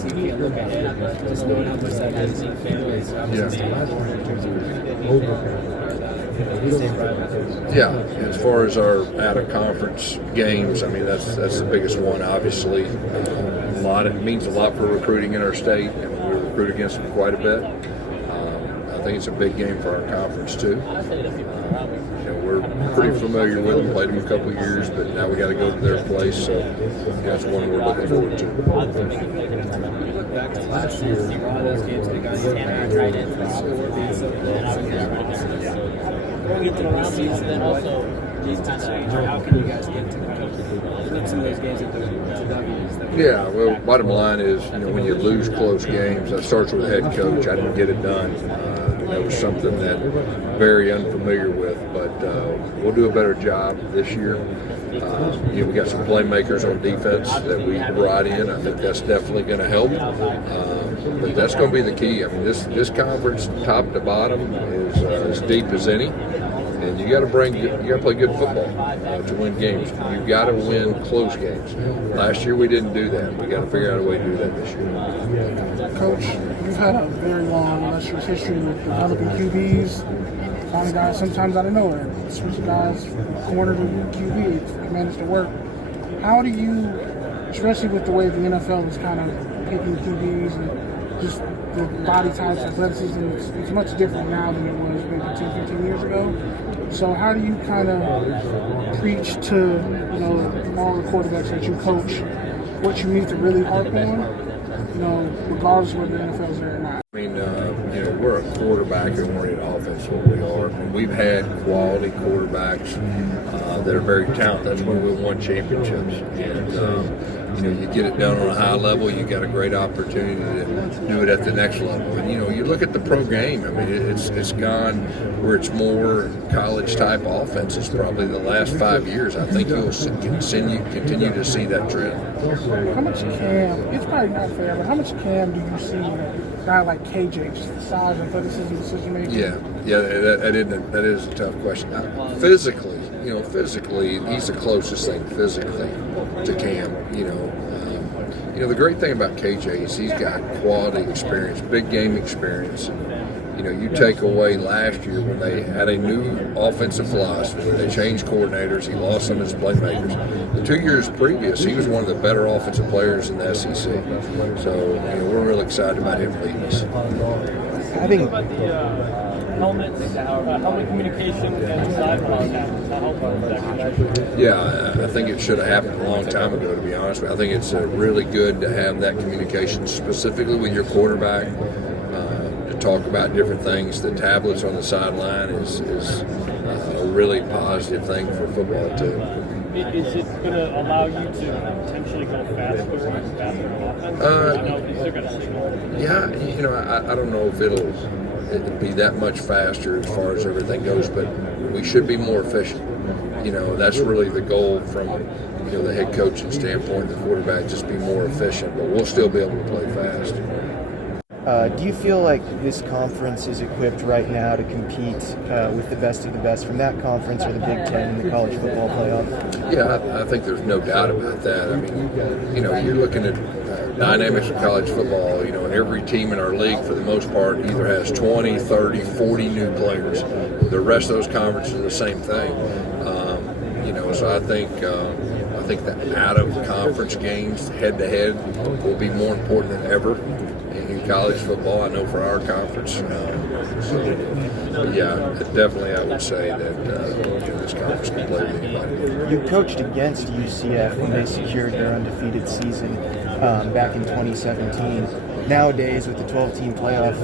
obviously you can't look ahead, but just knowing how much that has seen families, obviously, Yeah, as far as our out-of-conference games, I mean that's the biggest one. Obviously, it means a lot for recruiting in our state, and we recruit against them quite a bit. I think it's a big game for our conference too. We're pretty familiar with them, played them a couple of years, but now we got to go to their place, so that's one we're looking forward to. Last year, a lot of those games they got right into the score being so close. Going into the round season, then also how can you guys get to some of those games into W's? Yeah, well, bottom line is, when you lose close games, that starts with the head coach. I didn't get it done. That was something that I'm very unfamiliar with, but we'll do a better job this year. We got some playmakers on defense that we brought in. I think that's definitely going to help. But that's going to be the key. I mean, this conference, top to bottom, is as deep as any. And you got to play good football to win games. You got to win close games. Last year we didn't do that. We got to figure out a way to do that this year. Coach, you've had a very long, illustrious history with developing QBs, finding guys sometimes out of nowhere, switching guys from corner to QB. It managed to work. How do you, especially with the way the NFL is kind of picking QBs and just the body types, athleticism, it's much different now than it was maybe 10, 15 years ago. So how do you kind of preach to, all the quarterbacks that you coach what you need to really harp on, regardless of whether the NFL's there or not? I mean, we're a quarterback-oriented offense, what we are. And we've had quality quarterbacks that are very talented. That's when we won championships. And, you get it done on a high level, you got a great opportunity to do it at the next level. And, you look at the pro game, I mean, it's gone where it's more college-type offenses probably the last 5 years. I think you'll continue to see that trend. How much it's probably not fair, but how much do you see a guy like KJ, just the size, athleticism, decision-making? Yeah, that is a tough question. Physically, he's the closest thing physically to Cam. The great thing about KJ is he's got quality experience, big game experience. And, you take away last year when they had a new offensive philosophy, they changed coordinators, he lost some of his playmakers. The 2 years previous, he was one of the better offensive players in the SEC. So, we're really excited about him leading us. Helmet communication and sideline Yeah, I think it should have happened a long time ago, to be honest with you. I think it's really good to have that communication specifically with your quarterback, to talk about different things. The tablets on the sideline is a really positive thing for football, too. Is it going to allow you to potentially go faster on offense? I don't know if it'll be that much faster as far as everything goes, but we should be more efficient. That's really the goal from the head coaching standpoint, the quarterback, just be more efficient, but we'll still be able to play fast. Do you feel like this conference is equipped right now to compete with the best of the best from that conference or the Big Ten in the college football playoff? Yeah, I think there's no doubt about that. I mean, you're looking at dynamics of college football. Every team in our league, for the most part, either has 20, 30, 40 new players. The rest of those conferences are the same thing. So I think the out-of-conference games, head-to-head, will be more important than ever in college football. I know for our conference. Definitely I would say that this conference can play with anybody. You coached against UCF when they secured their undefeated season back in 2017. Nowadays, with the 12-team playoff,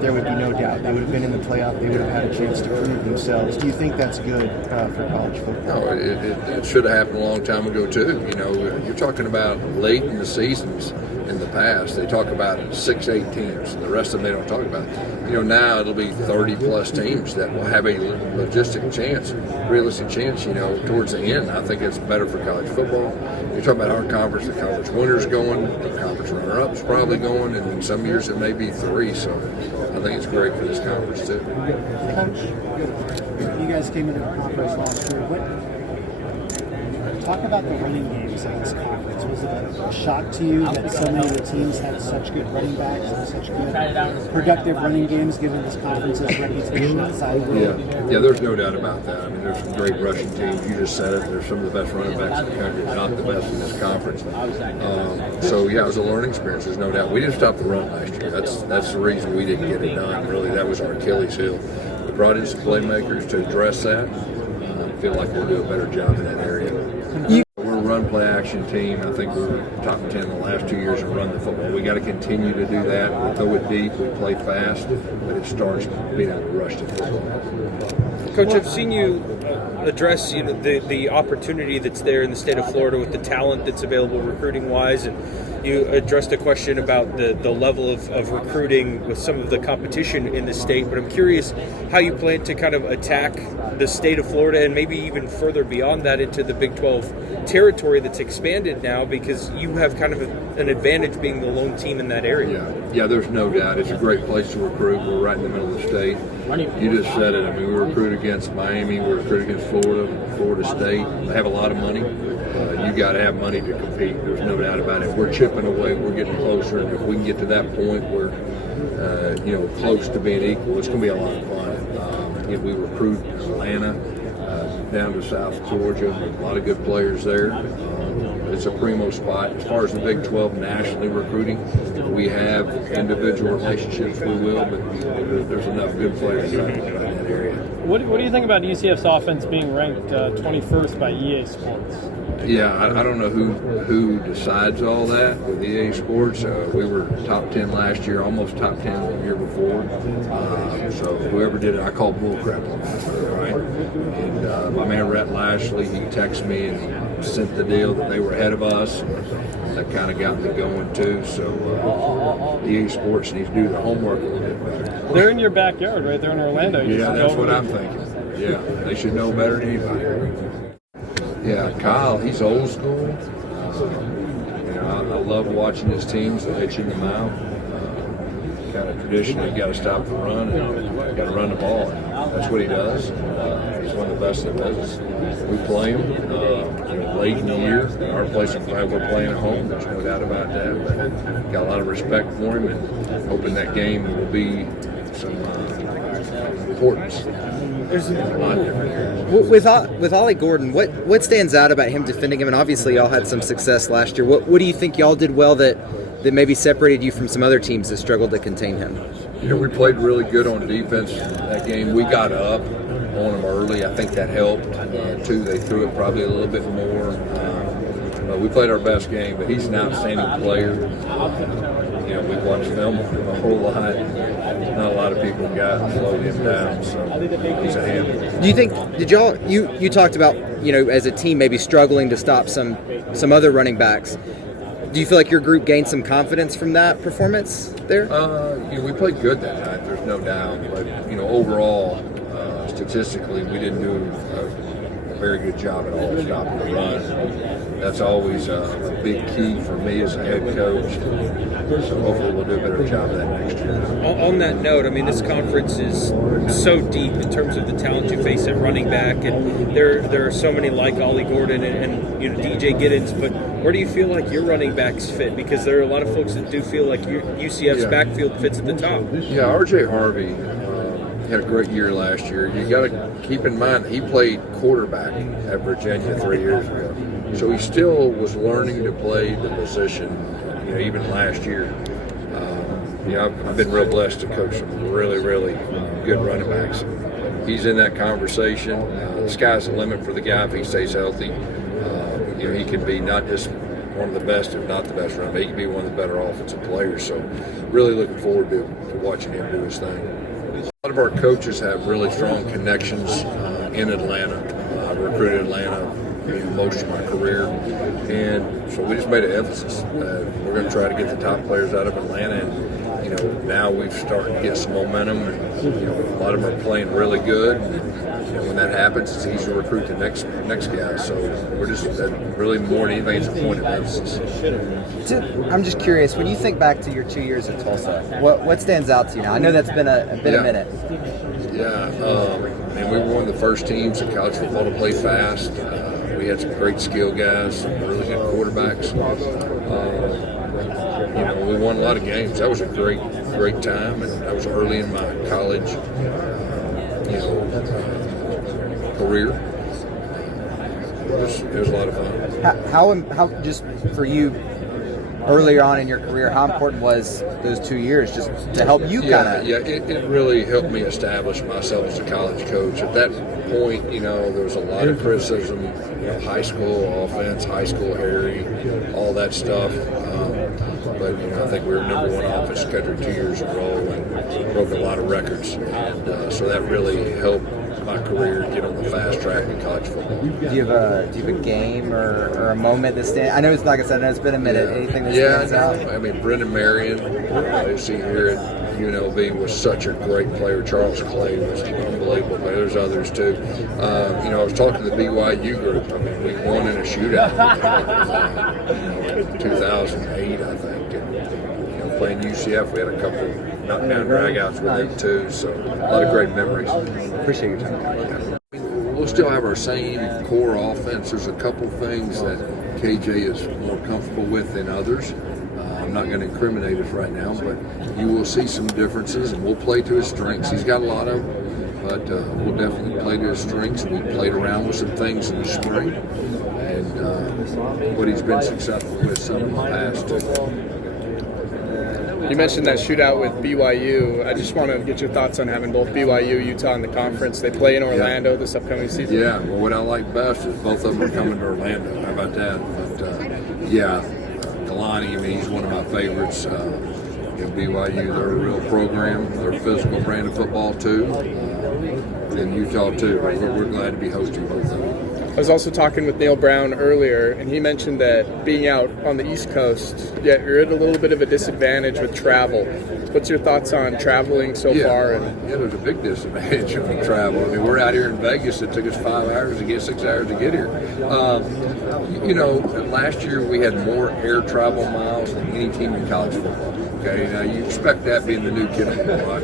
there would be no doubt they would have been in the playoff. They would have had a chance to prove themselves. Do you think that's good for college football? No, it should have happened a long time ago too. You're talking about late in the seasons in the past. They talk about 6-8 teams. The rest of them they don't talk about. Now it'll be 30-plus teams that will have a realistic chance. Towards the end. I think it's better for college football. You're talking about our conference. The conference winners going, the conference runner-ups probably going, and in some years it may be 3. So I think it's great for this conference too. Coach, you guys came into the conference last year. Talk about the running games in this conference. Was it a shock to you that so many of the teams had such good running backs and such good productive running games given this conference's reputation outside of the league? Yeah, there's no doubt about that. I mean, there's some great rushing teams. You just said it. There's some of the best running backs in the country, if not the best in this conference. So, yeah, it was a learning experience. There's no doubt. We didn't stop the run last year. That's the reason we didn't get it done. Really, that was our Achilles heel. We brought in some playmakers to address that. I feel like we'll do a better job in that area. We're a run play action team. I think we're top 10 in the last 2 years of run the football. We got to continue to do that. We throw it deep, we play fast, but it starts being able to rush the football. Coach, I've seen you address the opportunity that's there in the state of Florida with the talent that's available recruiting-wise, and you addressed a question about the level of recruiting with some of the competition in the state, but I'm curious how you plan to kind of attack the state of Florida and maybe even further beyond that into the Big 12 territory that's expanded now, because you have kind of an advantage being the lone team in that area. Yeah, there's no doubt. It's a great place to recruit. We're right in the middle of the state. You just said it. I mean, we recruit against Miami, we recruit against Florida State. They have a lot of money. You got to have money to compete. There's no doubt about it. We're chipping away. We're getting closer. And if we can get to that point where, close to being equal, it's going to be a lot of fun. We recruit Atlanta, down to South Georgia. A lot of good players there. It's a primo spot. As far as the Big 12 nationally recruiting, we have individual relationships, we will, but there's enough good players right in that area. What do you think about UCF's offense being ranked 21st by EA Sports? Yeah, I don't know who decides all that with EA Sports. We were top 10 last year, almost top 10 the year before. So whoever did it, I call bullcrap on that, right? And my man Rhett Lashley, he texted me and he sent the deal that they were ahead of us. That kind of got me going too. So EA Sports needs to do their homework a little bit better. They're in your backyard, right? They're in Orlando. Yeah, that's what I'm thinking. Yeah, they should know better than anybody. Yeah, Kyle, he's old school. I love watching his teams. They hit you in the mouth. Kind of tradition, you got to stop the run and got to run the ball. That's what he does. He's one of the best in the business. We play him late in the year. Our place, I'm glad we're playing at home. There's no doubt about that. But got a lot of respect for him and hoping that game will be some importance. There's a lot of different areas. With Ollie Gordon, what stands out about him defending him? And obviously, y'all had some success last year. What do you think y'all did well that maybe separated you from some other teams that struggled to contain him? We played really good on defense that game. We got up on them early. I think that helped. Too, they threw it probably a little bit more. We played our best game, but he's an outstanding player. We've watched film on him a whole lot. Not a lot of people got slowed him down, so he's a handful. Do you think, you talked about, as a team maybe struggling to stop some other running backs. Do you feel like your group gained some confidence from that performance there? We played good that night, there's no doubt. But, overall, statistically, we didn't do a very good job at all stopping the run. That's always a big key for me as a head coach. So hopefully we'll do a better job of that next year. On that note, I mean, this conference is so deep in terms of the talent you face at running back, and there are so many like Ollie Gordon and DJ Giddens, but where do you feel like your running backs fit? Because there are a lot of folks that do feel like UCF's backfield fits at the top. Yeah, RJ Harvey had a great year last year. You got to keep in mind he played quarterback at Virginia 3 years ago, so he still was learning to play the position. Even last year, I've been real blessed to coach some really, really good running backs. He's in that conversation. The sky's the limit for the guy if he stays healthy. He can be not just one of the best, if not the best running back. He can be one of the better offensive players. So, really looking forward to watching him do his thing. A lot of our coaches have really strong connections in Atlanta. I've recruited Atlanta most of my career, and so we just made an emphasis. We're going to try to get the top players out of Atlanta, and now we've started to get some momentum, and a lot of them are playing really good. When that happens, it's easier to recruit the next guy. So we're just really more than anything, it's a point of emphasis. I'm just curious, when you think back to your 2 years at Tulsa, what stands out to you now? I know that's been a minute. Yeah, and we were one of the first teams in college football to play fast. We had some great skill guys, some really good quarterbacks. We won a lot of games. That was a great time, and that was early in my college, career. It was a lot of fun. How just for you earlier on in your career, how important was those 2 years just to help you kind of? Yeah, it really helped me establish myself as a college coach. At that point, there was a lot of criticism, high school offense, high school Harry, all that stuff. But I think we were #1 offense in the country 2 years in a row and broke a lot of records. And, so that really helped my career get on the fast track in college football. Do you have a game or a moment that stands? I know it's like I said, it's been a minute. Anything that stands out? I mean, Brendan Marion, OC here at UNLV, was such a great player. Charles Clay was an unbelievable player. There's others too. I was talking to the BYU group. I mean, we won in a shootout. 2008, I think. And, playing UCF, we had a couple knockdown dragouts with them too. So a lot of great memories. Appreciate your time. We'll still have our same core offense. There's a couple things that KJ is more comfortable with than others. I'm not going to incriminate us right now, but you will see some differences, and we'll play to his strengths. He's got a lot of them, but we'll definitely play to his strengths. We played around with some things in the spring, and what he's been successful with some in the past too. You mentioned that shootout with BYU. I just want to get your thoughts on having both BYU, Utah in the conference. They play in Orlando this upcoming season. Yeah, well, what I like best is both of them are coming to Orlando. How about that? But, Kalani, he's one of my favorites. BYU, they're a real program. They're a physical brand of football, too. And Utah, too. We're glad to be hosting both of them. I was also talking with Neil Brown earlier, and he mentioned that being out on the East Coast, you're at a little bit of a disadvantage with travel. What's your thoughts on traveling so far? There's a big disadvantage with travel. I mean, we're out here in Vegas. It took us 5 hours to get 6 hours to get here. Last year we had more air travel miles than any team in college football. Okay, now you expect that being the new kid on the block.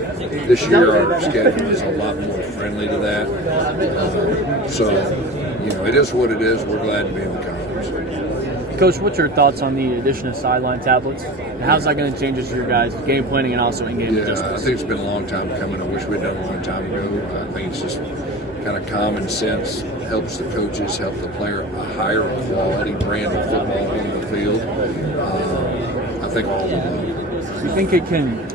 This year our schedule is a lot more friendly to that. It is what it is. We're glad to be in the conference. Coach, what's your thoughts on the addition of sideline tablets? And how's that going to change your guys' game planning and also in-game adjustments? I think it's been a long time coming. I wish we'd done it a long time ago. I think it's just kind of common sense. Helps the coaches, help the player, a higher quality brand of football on the field. I think all of them. Do you think it can,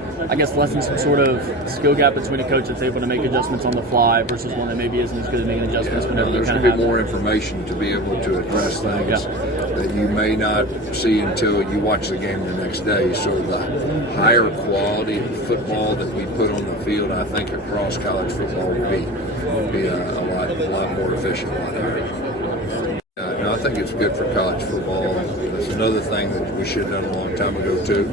lessen some sort of skill gap between a coach that's able to make adjustments on the fly versus one that maybe isn't as good at making adjustments whenever there's going to be more information to be able to address things that you may not see until you watch the game the next day. So the higher quality of football that we put on the field, I think across college football will be a lot more efficient. I think it's good for college football. That's another thing that we should have done a long time ago too.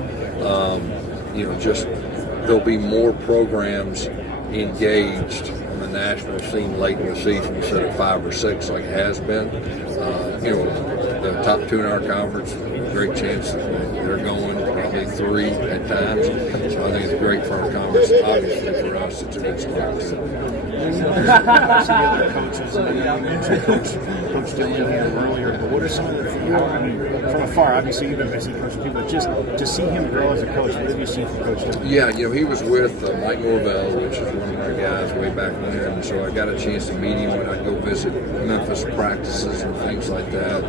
There'll be more programs engaged on the national scene late in the season instead of 5 or 6 like it has been. The top 2 in our conference, great chance that they're going, probably 3 at times. So I think it's great for our conference. Obviously for us, it's a good start too. The other coaches, Coach Dillingham earlier, but what are some of the things, from afar, obviously you've been basically coaching people, but just to see him grow as a coach, what have you seen from Coach Dillingham? Yeah, he was with Mike Norvell, which is one of our guys way back then, so I got a chance to meet him when I'd go visit Memphis practices and things like that.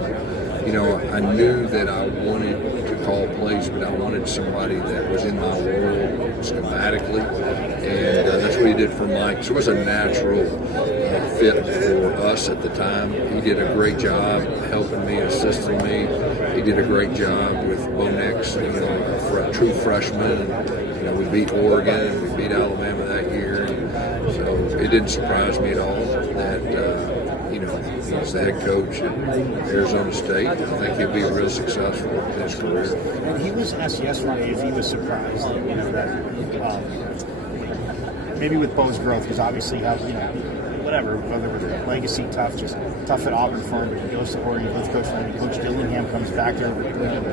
I knew that I wanted to call plays, but I wanted somebody that was in my world schematically, and that's what he did for Mike. So it was a natural fit for us at the time. He did a great job helping me, assisting me. He did a great job with Bo Nix, for a true freshman. And, we beat Oregon and we beat Alabama that year. And so it didn't surprise me at all that he's the head coach at Arizona State. I think he'll be real successful in his career. And he was asked yesterday if he was surprised, that maybe with Bo's growth, because obviously whatever, whether it was legacy tough at Auburn for him, but he goes to Oregon with Coach Lanning, Coach Dillingham comes back there recruiting.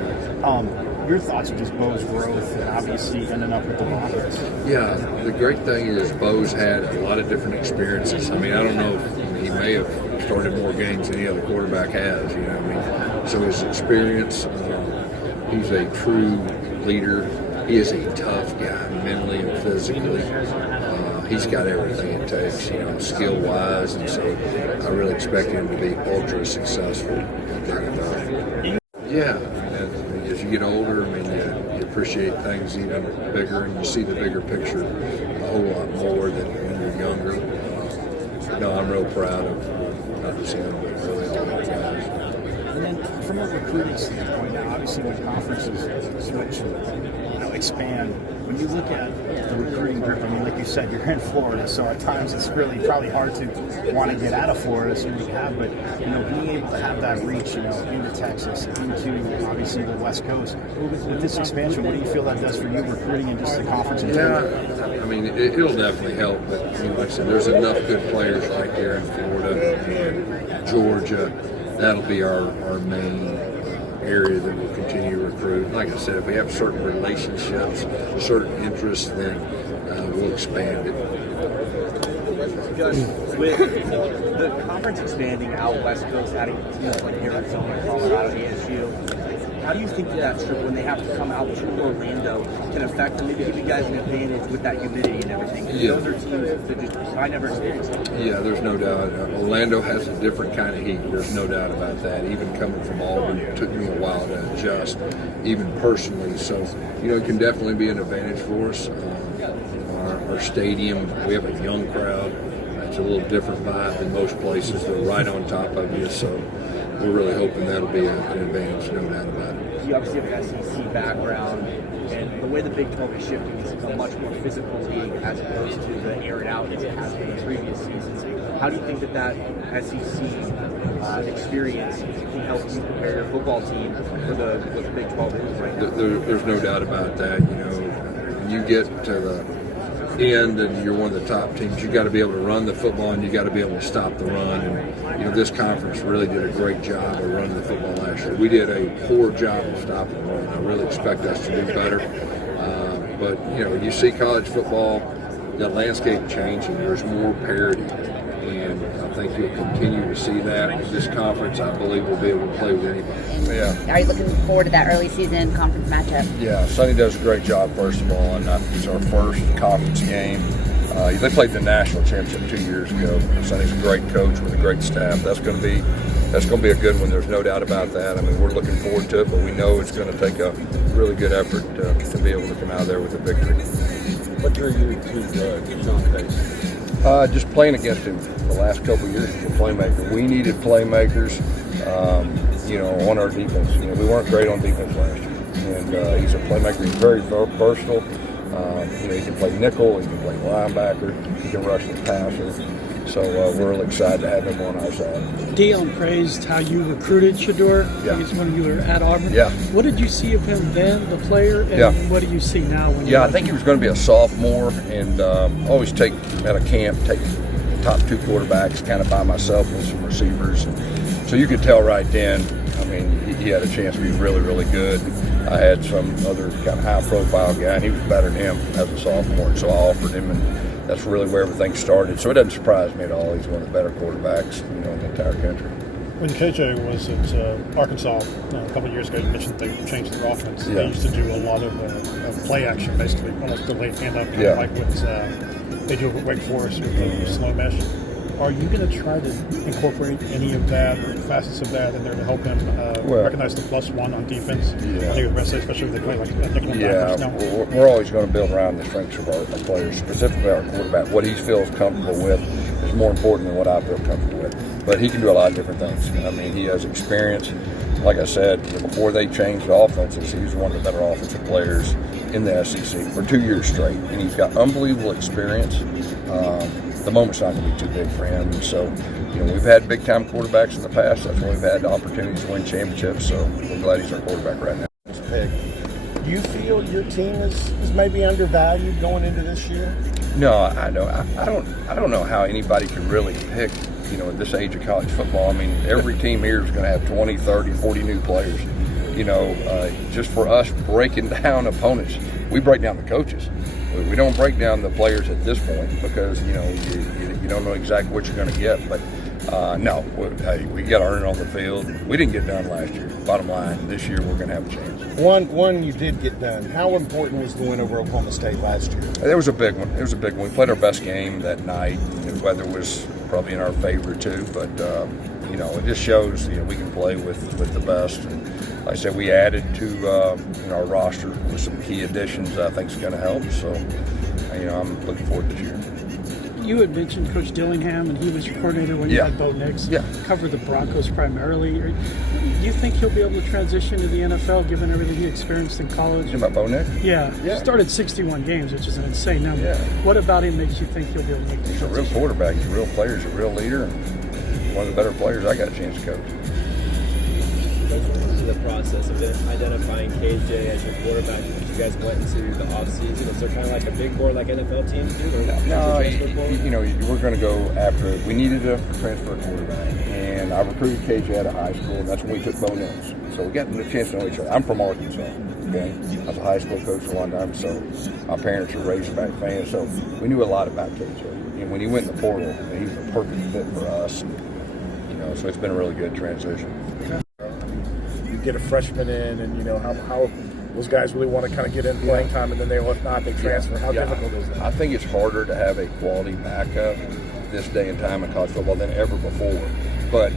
Your thoughts are just Bo's growth and obviously ending up with the Rockets. Yeah, the great thing is Bo's had a lot of different experiences. I mean, I don't know if he may have started more games than any other quarterback has, you know what I mean? So his experience, he's a true leader. He is a tough guy, mentally and physically. He's got everything it takes, you know, skill-wise, and so I really expect him to be ultra successful. Yeah, as you get older, I mean, you appreciate things even bigger, and you see the bigger picture a whole lot more than when you're younger. No, I'm real proud of not just him, but really all the guys. And then from a recruiting standpoint, now obviously when conferences switch and expand, when you look at the recruiting group, I mean, like you said, you're in Florida, so at times it's really probably hard to want to get out of Florida, so you have, but you know, being able to have that reach, you know, into Texas, into obviously the West Coast. With this expansion, what do you feel that does for you recruiting and just the conference? Yeah, I mean, it'll definitely help, but you know, like I said, there's enough good players right there in Florida and Georgia. That'll be our main area that we'll continue to recruit. Like I said, if we have certain relationships, certain interests, then we'll expand it. Gus, with the conference expanding out West Coast, adding teams like Arizona, Colorado, ASU, how do you think that trip, when they have to come out to Orlando, can affect and maybe give you guys an advantage with that humidity and everything? Yeah. Those are teams that just, I never experienced it. Yeah, there's no doubt. Orlando has a different kind of heat. There's no doubt about that. Even coming from Auburn, it took me a while to adjust, even personally. So, you know, it can definitely be an advantage for us. Our stadium, we have a young crowd. It's a little different vibe than most places. They're right on top of you, so we're really hoping that'll be an advantage, no doubt about it. You obviously have an SEC background, and the way the Big 12 is shifting is a much more physical league as opposed to the air and out as it has been in previous seasons. How do you think that SEC experience can help you prepare your football team for what the Big 12 is right now? There's no doubt about that. You know, when you get to the end and you're one of the top teams, you got to be able to run the football and you got to be able to stop the run. And you know, this conference really did a great job of running the football last year. We did a poor job of stopping the run. I really expect us to do better. But you know, you see college football, the landscape changing. There's more parity, and I think you'll continue to see that. This conference, I believe, will be able to play with anybody. Yeah. Are you looking forward to that early season conference matchup? Yeah, Sonny does a great job, first of all, and it's our first conference game. They played the national championship 2 years ago. Sonny's a great coach with a great staff. That's going to be a good one. There's no doubt about that. I mean, we're looking forward to it, but we know it's going to take a really good effort to be able to come out there with a victory. What drew you to John Pace? Just playing against him the last couple of years as a playmaker. We needed playmakers, you know, on our defense. You know, we weren't great on defense last year, and he's a playmaker. He's very versatile. You know, he can play nickel, he can play linebacker, he can rush the passer. So we're really excited to have him on our side. Dion praised how you recruited Shedeur. Yeah. He's when you were at Auburn. Yeah. What did you see of him then, the player, and what do you see now? I think he was going to be a sophomore, and always take at a camp, take top two quarterbacks kind of by myself and some receivers. So you could tell right then, I mean, he had a chance to be really, really good. I had some other kind of high-profile guy, and he was better than him as a sophomore, and so I offered him, and that's really where everything started. So it doesn't surprise me at all. He's one of the better quarterbacks, you know, in the entire country. When KJ was at Arkansas a couple of years ago, you mentioned they changed their offense. Yeah. They used to do a lot of play action, basically, almost delayed hand-up, like what they do at Wake Forest with the slow mesh. Are you going to try to incorporate any of that or facets of that in there to help them recognize the +1 on defense? Yeah. I think the rest, especially if they play like nickel and backers now. We're always going to build around the strengths of our players, specifically our quarterback. What he feels comfortable with is more important than what I feel comfortable with. But he can do a lot of different things. I mean, he has experience. Like I said, before they changed the offenses, he was one of the better offensive players in the SEC for 2 years straight. And he's got unbelievable experience. The moment's not going to be too big for him. And so, you know, we've had big-time quarterbacks in the past. That's when we've had opportunities to win championships. So we're glad he's our quarterback right now. Do you feel your team is maybe undervalued going into this year? No, I don't know how anybody can really pick, at this age of college football. I mean, every team here is going to have 20, 30, 40 new players. Just for us breaking down opponents, we break down the coaches. We don't break down the players at this point because, you don't know exactly what you're going to get. But, no, we got to earn it on the field. We didn't get done last year. Bottom line, this year we're going to have a chance. One you did get done. How important was the win over Oklahoma State last year? It was a big one. We played our best game that night. The weather was probably in our favor too, but it just shows we can play with the best. And like I said, we added to our roster with some key additions that I think is going to help. So I'm looking forward to this year. You had mentioned Coach Dillingham, and he was your coordinator when you had Bo Nix. Covered the Broncos primarily. Do you think he'll be able to transition to the NFL given everything he experienced in college? You about Bo Nix? Yeah. Started 61 games, which is an insane number. Yeah. What about him makes you think he'll be able to make the transition? He's a real quarterback. He's a real player. He's a real leader. And one of the better players I got a chance to coach. The process of identifying KJ as your quarterback as you guys went into the offseason? Is there kind of like a big board like NFL teams do? No, we're going to go after it. We needed a transfer quarterback, and I recruited KJ out of high school, and that's when we took Bo Nix. So we got the chance to know each other. I'm from Arkansas, okay? I was a high school coach for a long time, so my parents are Razorback fans, so we knew a lot about KJ. And when he went in the portal, he was a perfect fit for us. So it's been a really good transition. Get a freshman in, and how those guys really want to kind of get in playing time, and then if not, they transfer. How difficult is that? I think it's harder to have a quality backup this day and time in college football than ever before. But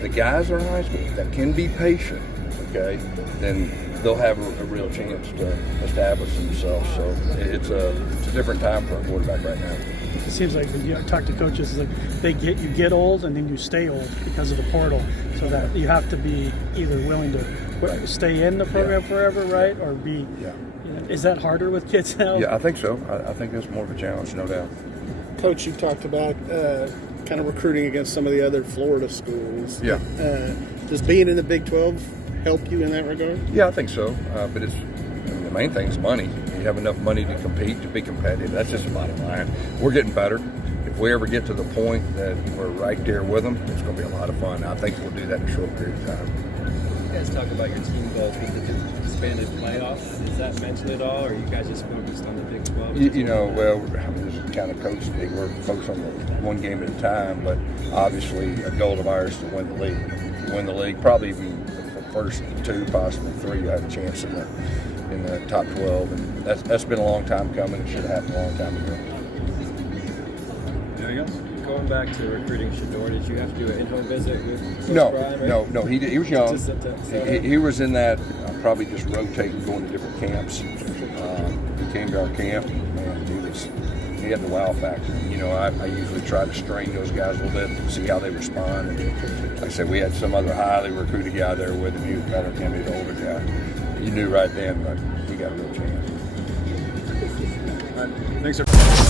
the guys are in high school that can be patient, okay, then they'll have a real chance to establish themselves. So it's a different time for a quarterback right now. It seems like when you talk to coaches, it's like you get old and then you stay old because of the portal. So that you have to be either willing to stay in the program forever, right, or be. Yeah. Is that harder with kids now? Yeah, I think so. I think that's more of a challenge, no doubt. Coach, you talked about kind of recruiting against some of the other Florida schools. Yeah. Does being in the Big 12 help you in that regard? Yeah, I think so. But the main thing is money. You have enough money to compete, to be competitive. That's just the bottom line. We're getting better. If we ever get to the point that we're right there with them, it's going to be a lot of fun. I think we'll do that in a short period of time. You guys talk about your team goals with the expanded playoffs. Is that mentioned at all, or are you guys just focused on the Big 12? This is kind of coach thing. We're focused on one game at a time, but obviously a goal of ours is to win the league. Win the league, probably even the first two, possibly three, you have a chance in the top 12, and that's been a long time coming. It should have happened a long time ago. There you go. Going back to recruiting Shador, did you have to do an in-home visit with Coach Brian? No. He was young. He was in that, probably just rotating, going to different camps. He came to our camp, and he had the wow factor. I usually try to strain those guys a little bit to see how they respond. And like I said, we had some other highly recruited guy there with him. He was better than him. He was an older guy. You knew right then, but we got a real chance. Thanks, everybody.